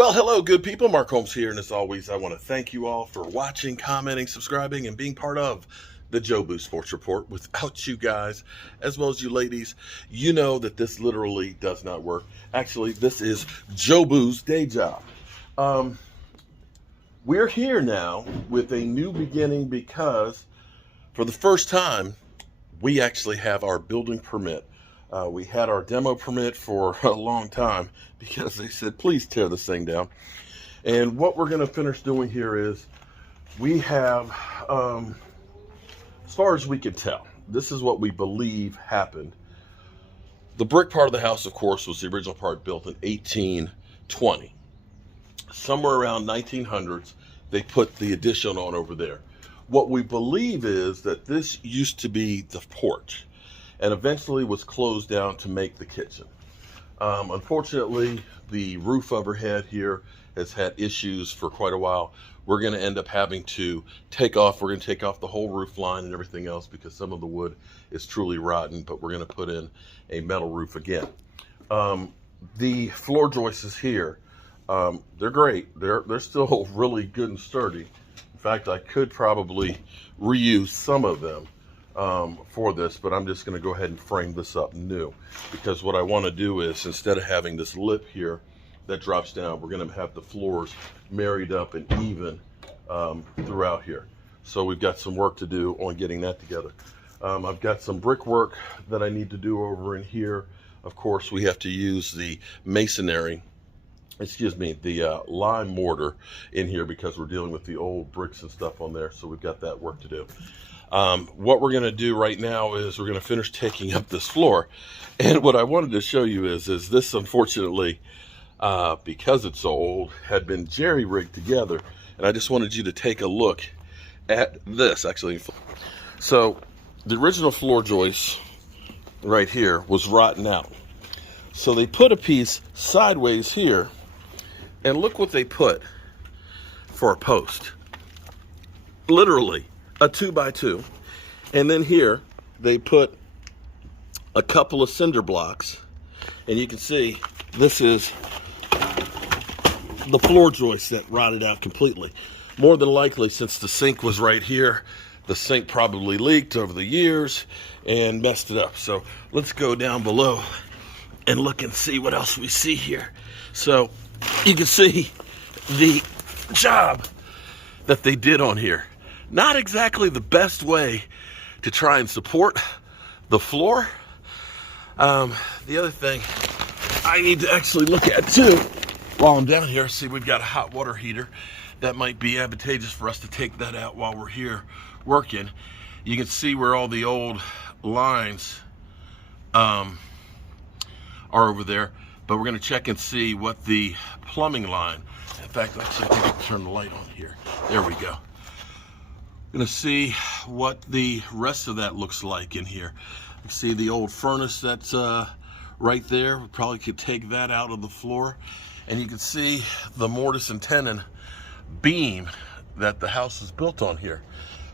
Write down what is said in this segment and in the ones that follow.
Well, hello, good people. Mark Holmes here, and as always, I want to thank you all for watching, commenting, subscribing, and being part of the Jobu Sports Report. Without you guys, as well as you ladies, you know that this literally does not work. Actually, this is Jobu's day job. We're here now with a new beginning because for the first time, we actually have our building permit. We had our demo permit for a long time because they said, please tear this thing down. And what we're going to finish doing here is we have, as far as we can tell, this is what we believe happened. The brick part of the house, of course, was the original part built in 1820. Somewhere around 1900s, they put the addition on over there. What we believe is that this used to be the porch and eventually was closed down to make the kitchen. Unfortunately, the roof overhead here has had issues for quite a while. We're going to end up having to take off. We're going to take off the whole roof line and everything else because some of the wood is truly rotten, but we're going to put in a metal roof again. The floor joists here, they're great. They're still really good and sturdy. In fact, I could probably reuse some of them for this, but I'm just going to go ahead and frame this up new because what I want to do is, instead of having this lip here that drops down, we're going to have the floors married up and even throughout here. So we've got some work to do on getting that together. I've got some brickwork that I need to do over in here. Of course, we have to use the masonry, the lime mortar in here because we're dealing with the old bricks and stuff on there. So we've got that work to do. What we're going to do right now is we're going to finish taking up this floor. And what I wanted to show you is this, unfortunately, because it's so old, had been jerry-rigged together. And I just wanted you to take a look at this, actually. So the original floor joist right here was rotten out. So they put a piece sideways here, and look what they put for a post. Literally a 2x2, and then here they put a couple of cinder blocks, and you can see this is the floor joist that rotted out completely. More than likely, since the sink was right here, the sink probably leaked over the years and messed it up. So let's go down below and look and see what else we see here. So you can see the job that they did on here. Not exactly the best way to try and support the floor. The other thing I need to actually look at too, while I'm down here, see we've got a hot water heater. That might be advantageous for us to take that out while we're here working. You can see where all the old lines are over there, but we're gonna check and see what the plumbing line. In fact, actually, I think I can turn the light on here. There we go. Gonna see what the rest of that looks like in here. You see the old furnace that's right there. We probably could take that out of the floor, and you can see the mortise and tenon beam that the house is built on here.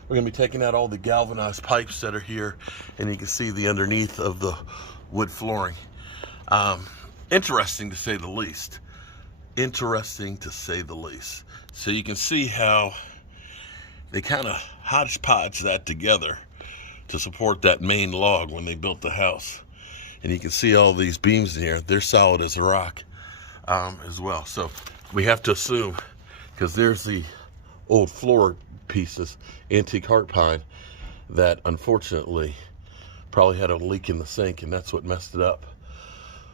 We're gonna be taking out all the galvanized pipes that are here, and you can see the underneath of the wood flooring. Interesting to say the least. Interesting to say the least. So you can see how they kind of hodgepodge that together to support that main log when they built the house. And you can see all these beams in here. They're solid as a rock as well. So we have to assume, because there's the old floor pieces, antique heart pine, that unfortunately probably had a leak in the sink, and that's what messed it up.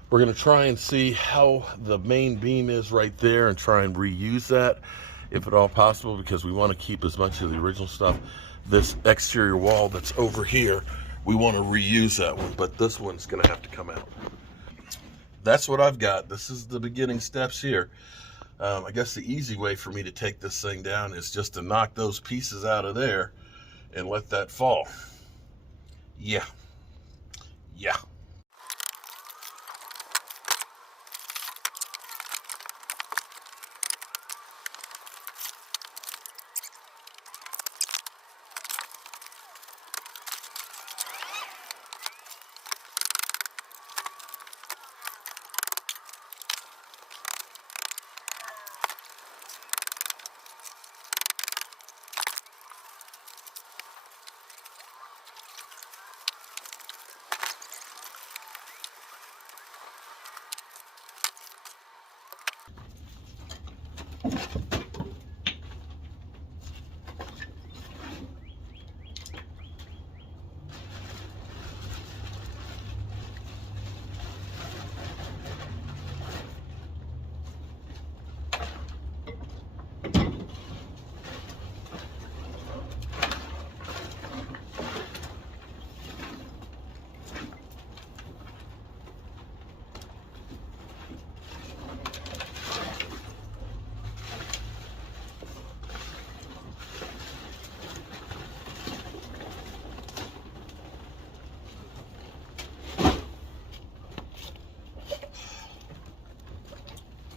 We're going to try and see how the main beam is right there and try and reuse that if at all possible, because we want to keep as much of the original stuff. This exterior wall that's over here, we want to reuse that one, but this one's going to have to come out. That's what I've got. This is the beginning steps here. I guess the easy way for me to take this thing down is just to knock those pieces out of there and let that fall. Yeah.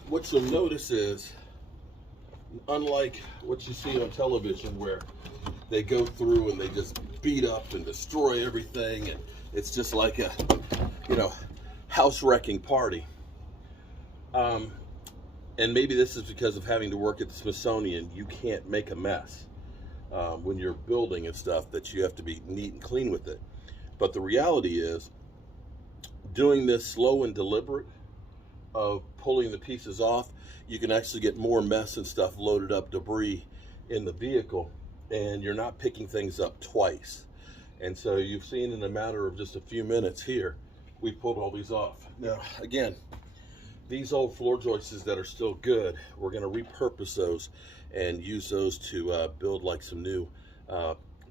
What you'll notice is, unlike what you see on television where they go through and they just beat up and destroy everything, and it's just like a, house wrecking party. And maybe this is because of having to work at the Smithsonian. You can't make a mess when you're building and stuff, that you have to be neat and clean with it. But the reality is, doing this slow and deliberate of pulling the pieces off, you can actually get more mess and stuff loaded up, debris in the vehicle, and you're not picking things up twice. And so you've seen in a matter of just a few minutes here, we pulled all these off. Now, again, these old floor joists that are still good, we're going to repurpose those and use those to build like some new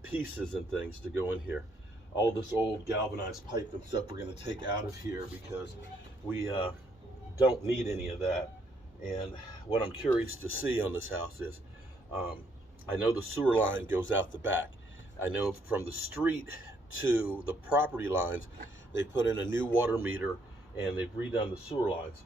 pieces and things to go in here. All this old galvanized pipe and stuff we're going to take out of here because we don't need any of that. And what I'm curious to see on this house is, I know the sewer line goes out the back. I know from the street to the property lines, they put in a new water meter and they've redone the sewer lines.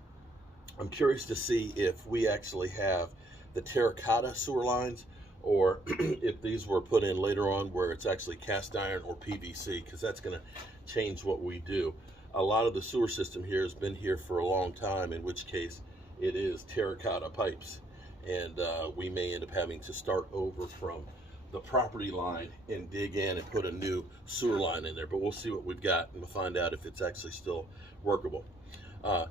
I'm curious to see if we actually have the terracotta sewer lines, or if these were put in later on where it's actually cast iron or PVC, because that's going to change what we do. A lot of the sewer system here has been here for a long time, in which case it is terracotta pipes, and we may end up having to start over from the property line and dig in and put a new sewer line in there. But we'll see what we've got, and we'll find out if it's actually still workable.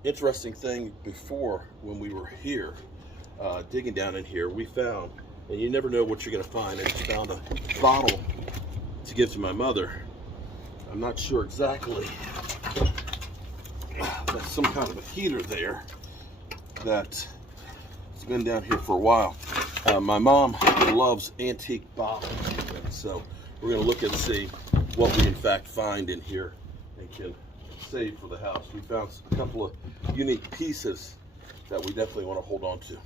Interesting thing, before, when we were here digging down in here, we found, and you never know what you're going to find, I just found a bottle to give to my mother. I'm not sure exactly. That's some kind of a heater there that has been down here for a while. My mom loves antique bottles, so we're going to look and see what we in fact find in here and can save for the house. We found a couple of unique pieces that we definitely want to hold on to.